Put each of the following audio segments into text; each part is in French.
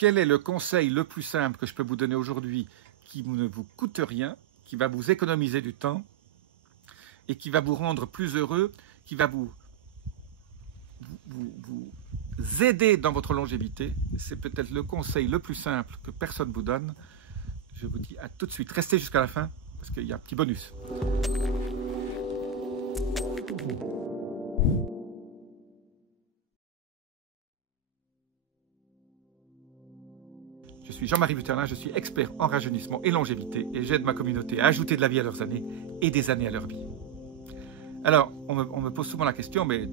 quel est le conseil le plus simple que je peux vous donner aujourd'hui qui ne vous coûte rien, qui va vous économiser du temps et qui va vous rendre plus heureux, qui va vous aider dans votre longévité? C'est peut-être le conseil le plus simple que personne ne vous donne. Je vous dis à tout de suite. Restez jusqu'à la fin parce qu'il y a un petit bonus. Je suis Jean-Marie Buterlin, je suis expert en rajeunissement et longévité et j'aide ma communauté à ajouter de la vie à leurs années et des années à leur vie. Alors, on me pose souvent la question, mais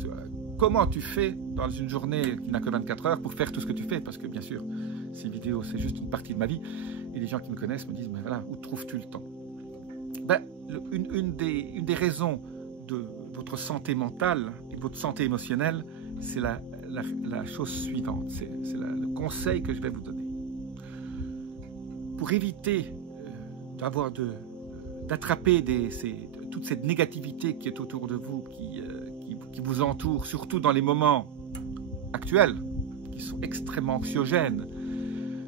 comment tu fais dans une journée qui n'a que 24 heures pour faire tout ce que tu fais? Parce que bien sûr, ces vidéos, c'est juste une partie de ma vie. Et les gens qui me connaissent me disent, mais voilà, où trouves-tu le temps? Ben, une des raisons de votre santé mentale et de votre santé émotionnelle, c'est la chose suivante, c'est le conseil que je vais vous donner. Pour éviter d'attraper toute cette négativité qui est autour de vous, qui vous entoure, surtout dans les moments actuels, qui sont extrêmement anxiogènes,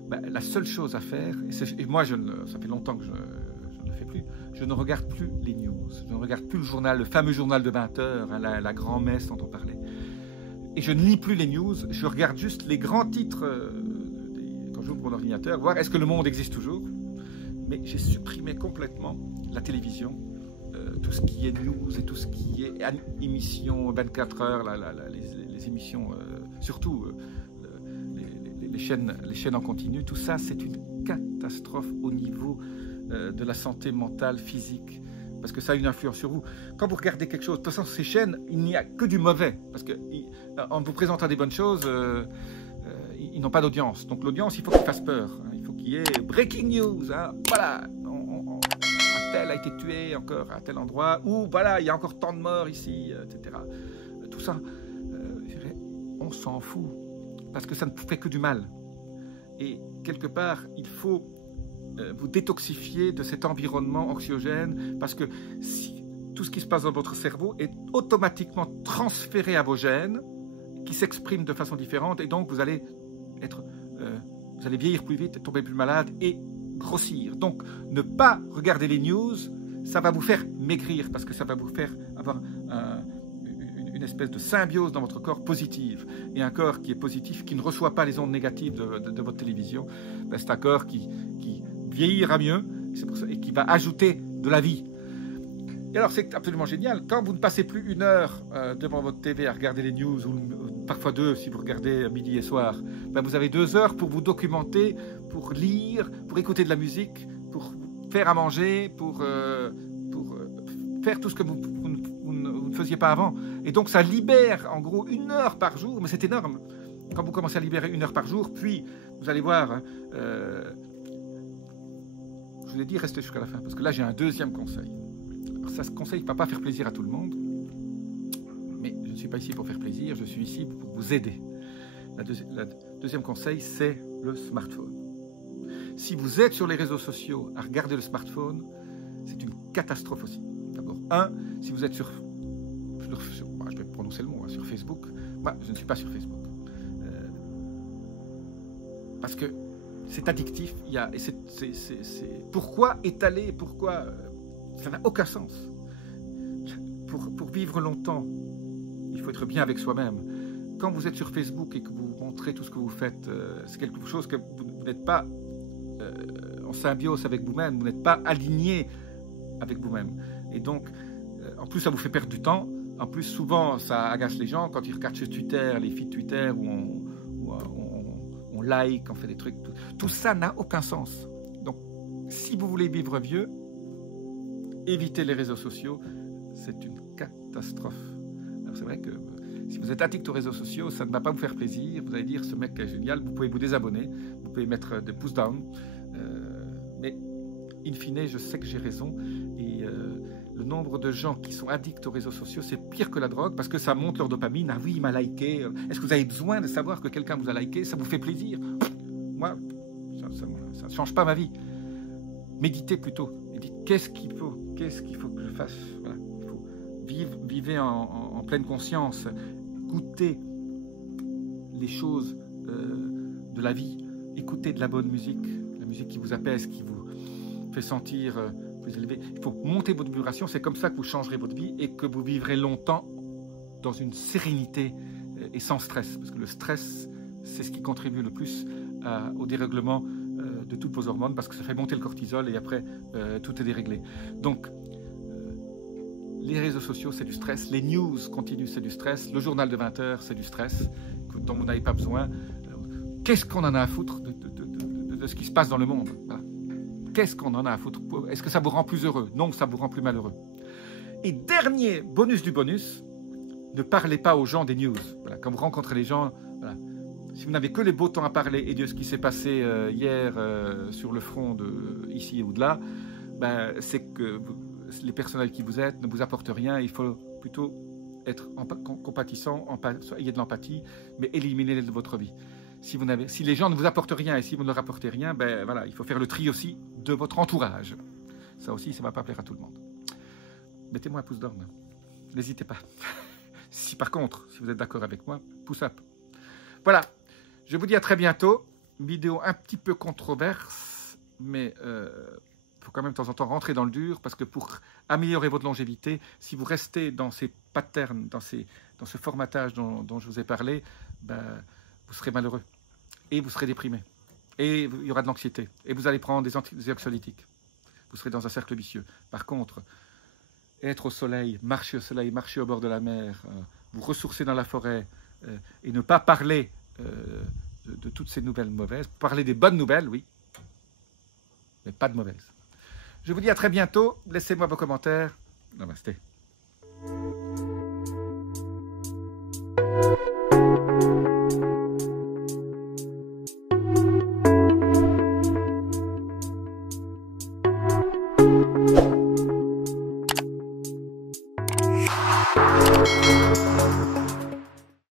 ben, la seule chose à faire, et moi ça fait longtemps que je ne le fais plus, je ne regarde plus les news, je ne regarde plus le journal, le fameux journal de 20 heures, hein, la grand-messe dont on parlait. Et je ne lis plus les news, je regarde juste les grands titres quand j'ouvre mon ordinateur, voir est-ce que le monde existe toujours. Mais j'ai supprimé complètement la télévision, tout ce qui est news et tout ce qui est émissions 24 heures, les émissions, surtout les chaînes en continu, tout ça c'est une catastrophe au niveau de la santé mentale, physique, parce que ça a une influence sur vous. Quand vous regardez quelque chose, de toute façon ces chaînes, il n'y a que du mauvais, parce qu'en vous présentant des bonnes choses, ils n'ont pas d'audience. Donc l'audience, il faut qu'il fasse peur, hein. Il faut qu'il y ait breaking news, hein. Voilà, un tel a été tué encore à tel endroit, ou voilà, il y a encore tant de morts ici, etc. Tout ça, on s'en fout, parce que ça ne fait que du mal. Et quelque part, il faut vous détoxifier de cet environnement anxiogène, parce que tout ce qui se passe dans votre cerveau est automatiquement transféré à vos gènes, qui s'expriment de façon différente, et donc vous allez vieillir plus vite, tomber plus malade et grossir. Donc, ne pas regarder les news, ça va vous faire maigrir, parce que ça va vous faire avoir une espèce de symbiose dans votre corps positive. Et un corps qui est positif, qui ne reçoit pas les ondes négatives de votre télévision, ben c'est un corps qui vieillira mieux, pour ça, et qui va ajouter de la vie. Et alors, c'est absolument génial. Quand vous ne passez plus 1 heure devant votre TV à regarder les news, ou parfois 2 si vous regardez midi et soir, ben vous avez 2 heures pour vous documenter, pour lire, pour écouter de la musique, pour faire à manger, pour faire tout ce que vous ne faisiez pas avant. Et donc, ça libère en gros 1 heure par jour, mais c'est énorme. Quand vous commencez à libérer 1 heure par jour, puis vous allez voir, hein, je vous ai dit, restez jusqu'à la fin, parce que là, j'ai un deuxième conseil. Alors ça, ce conseil ne va pas faire plaisir à tout le monde, mais je ne suis pas ici pour faire plaisir, je suis ici pour vous aider. Le deuxième conseil, c'est le smartphone. Si vous êtes sur les réseaux sociaux à regarder le smartphone, c'est une catastrophe aussi. D'abord, si vous êtes sur je vais prononcer le mot, hein, sur Facebook, moi, je ne suis pas sur Facebook. Parce que c'est addictif, pourquoi étaler, pourquoi... ça n'a aucun sens. Pour vivre longtemps, il faut être bien avec soi-même. Quand vous êtes sur Facebook et que vous montrez tout ce que vous faites, c'est quelque chose que vous n'êtes pas en symbiose avec vous-même, vous n'êtes pas aligné avec vous-même. Et donc, en plus, ça vous fait perdre du temps. En plus, souvent, ça agace les gens quand ils regardent sur Twitter, les feeds Twitter où on like, on fait des trucs. Tout ça n'a aucun sens. Donc, si vous voulez vivre vieux, évitez les réseaux sociaux, c'est une catastrophe. Alors c'est vrai que si vous êtes addict aux réseaux sociaux, ça ne va pas vous faire plaisir. Vous allez dire, ce mec est génial, vous pouvez vous désabonner, vous pouvez mettre des pouces down. Mais in fine, je sais que j'ai raison. Et le nombre de gens qui sont addicts aux réseaux sociaux, c'est pire que la drogue, parce que ça monte leur dopamine. Ah oui, il m'a liké. Est-ce que vous avez besoin de savoir que quelqu'un vous a liké? Ça vous fait plaisir? Moi, ça ne change pas ma vie. Méditez plutôt. Et dites, qu'est-ce qu'il faut que je fasse? Voilà. Il faut vivre en pleine conscience, goûter les choses de la vie, écoutez de la bonne musique, la musique qui vous apaise, qui vous fait sentir plus élevé. Il faut monter votre vibration, c'est comme ça que vous changerez votre vie et que vous vivrez longtemps dans une sérénité et sans stress. Parce que le stress, c'est ce qui contribue le plus au dérèglement de toutes vos hormones, parce que ça fait monter le cortisol et après, tout est déréglé. Donc, les réseaux sociaux, c'est du stress. Les news continuent, c'est du stress. Le journal de 20 heures, c'est du stress dont vous n'avez pas besoin. Qu'est-ce qu'on en a à foutre de ce qui se passe dans le monde? Voilà. Qu'est-ce qu'on en a à foutre? Est-ce que ça vous rend plus heureux? Non, ça vous rend plus malheureux. Et dernier bonus du bonus, ne parlez pas aux gens des news. Voilà, quand vous rencontrez les gens, voilà, si vous n'avez que les beaux temps à parler et de ce qui s'est passé hier sur le front ici ou de là, ben, c'est que les personnes avec qui vous êtes ne vous apportent rien. Il faut plutôt être compatissant, ayez de l'empathie, mais éliminez-les de votre vie. Si les gens ne vous apportent rien et si vous ne leur apportez rien, ben voilà, il faut faire le tri aussi de votre entourage. Ça aussi, ça ne va pas plaire à tout le monde. Mettez-moi un pouce d'or. N'hésitez pas. Si par contre, si vous êtes d'accord avec moi, pouce up. Voilà, je vous dis à très bientôt. Une vidéo un petit peu controverse, mais il faut quand même de temps en temps rentrer dans le dur, parce que pour améliorer votre longévité, si vous restez dans ces patterns, dans ce formatage dont je vous ai parlé, ben, vous serez malheureux et vous serez déprimé et il y aura de l'anxiété et vous allez prendre des anxiolytiques. Vous serez dans un cercle vicieux. Par contre, être au soleil, marcher au bord de la mer, vous ressourcer dans la forêt et ne pas parler de toutes ces nouvelles mauvaises, parler des bonnes nouvelles, oui, mais pas de mauvaises. Je vous dis à très bientôt. Laissez-moi vos commentaires. Namasté.